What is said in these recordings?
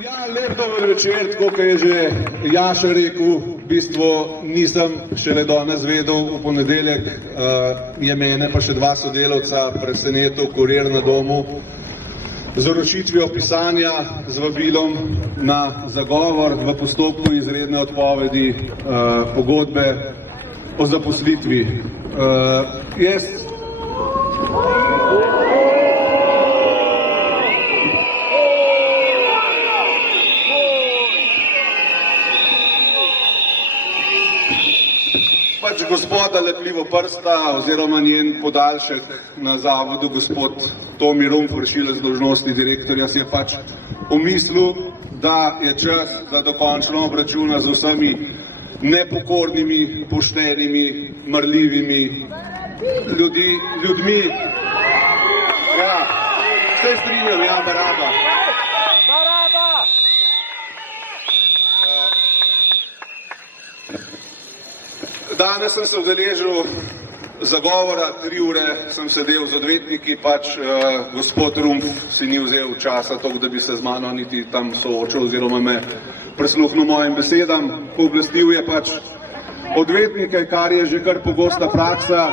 Ja, lep dober večer, tako kot je že Jaša rekel, v bistvu nisem šele danes vedel, v ponedeljek je mene pa še dva sodelavca presenetil kurir na domu z vročitvijo pisanja z vabilom na zagovor v postopku izredne odpovedi pogodbe o zaposlitvi. Jaz pač gospoda lepljivo prsta oziroma njen podaljšek na zavodu, gospod Tomi Rumpf, vršilec dolžnosti direktorja, si je pač pomislil, da je čas, da dokončno obračuna z vsemi nepokornimi, poštenimi, marljivimi ljudmi. Ja, se strinjam, ja, Baraba. Danes sem se udeležil zagovora, 3 ure sem sedel z odvetniki, pač gospod Rumpf si ni vzel časa toliko, da bi se z mano niti tam soočil oziroma me prisluhnil mojim besedam. Pooblastil je pač odvetnike, kar je že kar pogosta praksa.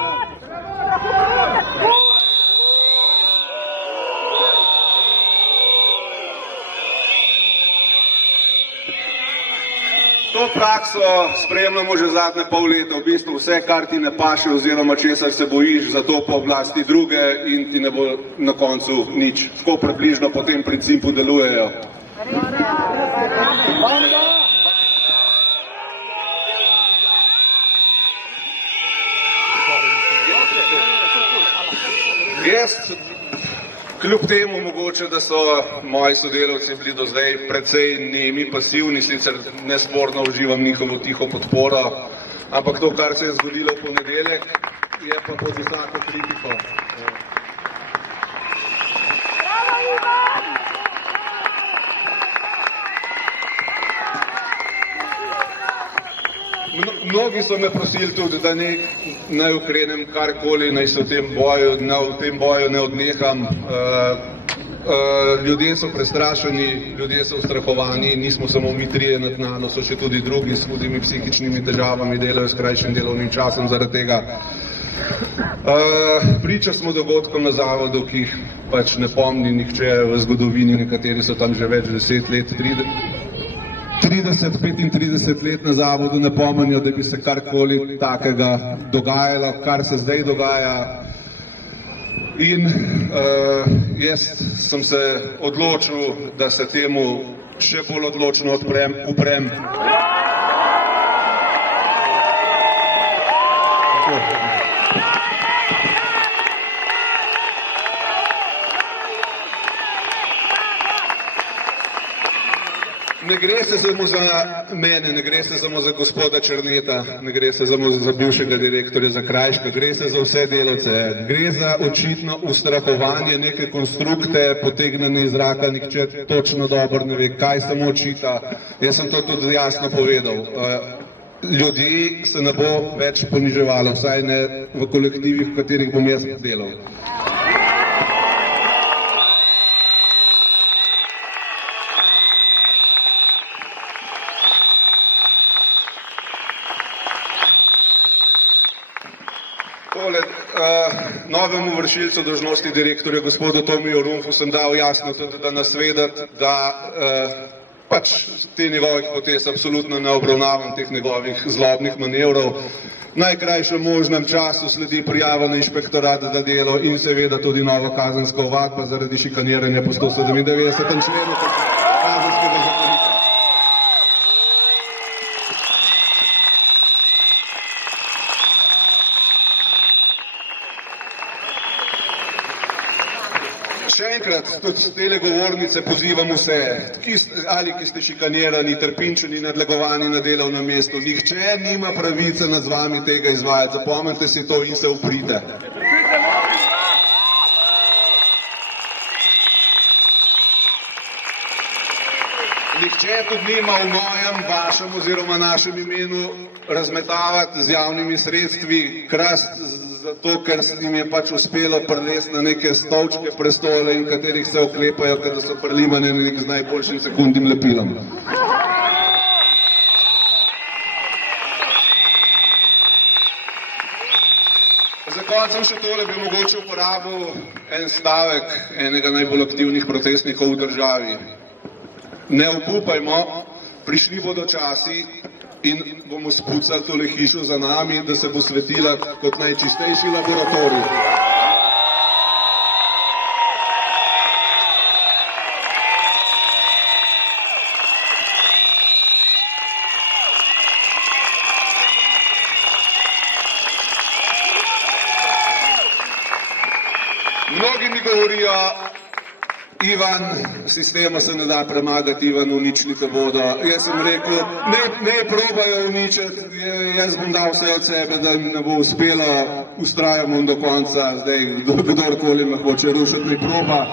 To prakso spremljamo že zadnje pol leta, v bistvu vse, kar ti ne paše oziroma česar se bojiš, zato pooblasti druge in ti ne bo na koncu nič. Tako približno po tem principu delujejo. Jaz, kljub temu mogoče, da so moji sodelavci bili do zdaj precej nemi, pasivni, sicer nesporno uživam njihovo tiho podporo, ampak to, kar se je zgodilo v ponedeljek, je pa pod vsako kritiko. Mnogi so me prosili tudi, da naj ukrenem karkoli, naj se v tem boju ne odneham. Ljudje so prestrašeni, ljudje so ustrahovani, nismo samo mi trije na tnalu, so še tudi drugi s hudimi psihičnimi težavami, delajo s krajšim delovnim časom zaradi tega. Priča smo dogodkom na zavodu, ki jih pač ne pomni nihče v zgodovini, nekateri so tam že več 10 let, 30-35 let na zavodu, ne pomenijo, da bi se karkoli takega dogajalo, kar se zdaj dogaja. In jaz sem se odločil, da se temu še bolj odločno uprem. Ne gre se samo za mene, ne gre se samo za gospoda Černeta, ne gre se samo za bivšega direktorja za Krajška, gre se za vse delavce. Gre za očitno ustrahovanje, neke konstrukte potegnjene iz zraka, nihče točno dobro ne ve, kaj se mu očita. Jaz sem to tudi jasno povedal. Ljudi se ne bo več poniževalo, vsaj ne v kolektivih, v katerih bom jaz delal. Novemu vršilcu dolžnosti direktorja, gospodu Tomiju Rumpfu, sem dal jasno tudi, da nasvedati, da pač te njegovih potez absolutno ne obravnavam, teh njegovih zlobnih manevrov. Najkrajšem možnem času sledi prijava na inšpektorat za delo in seveda tudi nova kazenska ovadba zaradi šikaniranja po 197. členu kazenskega zakonika. Še enkrat, tudi z tele govornice pozivam vse, ali ki ste šikanirani, trpinčeni, nadlegovani na delovnem mestu, nihče nima pravice nad vami tega izvajati, zapomnite si to in se uprite. Nihče tudi nima v mojem, vašem oziroma našem imenu razmetavati z javnimi sredstvi krast, zato ker se jim je pač uspelo prilesti na neke stolčke, prestole in katerih se oklepajo, kada so prilimane na nek z najboljšim sekundnim lepilom. Za koncem še tole bi mogoče uporabil en stavek enega najbolj aktivnih protestnikov v državi. Ne obupajmo, prišli bodo časi in bomo spucali tole hišo za nami, da se bo svetila kot najčistejši laboratorij. Mnogi mi govorijo, Ivan, sistema se ne da premagati, Ivan, uničite vodo. Jaz sem rekel, ne probajo uničiti, jaz bom dal vse od sebe, da mi ne bo uspelo, ustrajamo do konca, zdaj kdorkoli me hoče rušiti, ne proba.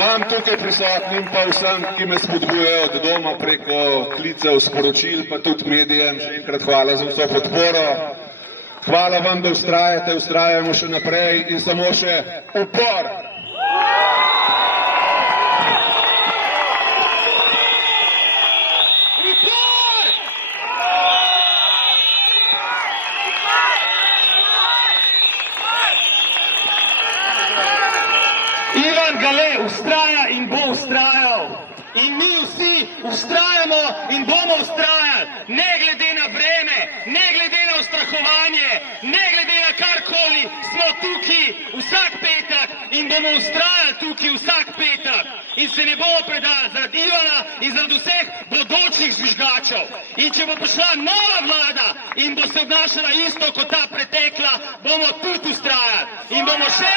Vam tukaj prisotnim pa vsem, ki me spodbujajo od doma preko klicev, sporočil, pa tudi medijem, še enkrat hvala za vso podporo. Hvala vam, da ustrajate, ustrajamo še naprej in samo še upor! Ivan Gale ustraja in bo ustrajal. In mi vsi ustrajamo in bomo ustrajali, ne glede na breme, ne glede na ustrahovanje, ne glede na karkoli, smo tukaj vsak petek in bomo ustrajali tukaj vsak petek. In se ne bomo predali zaradi Ivana in zaradi vseh bodočih žvižgačev. In če bo prišla nova vlada in bo se obnašala isto kot ta pretekla, bomo tudi ustrajali. In bomo še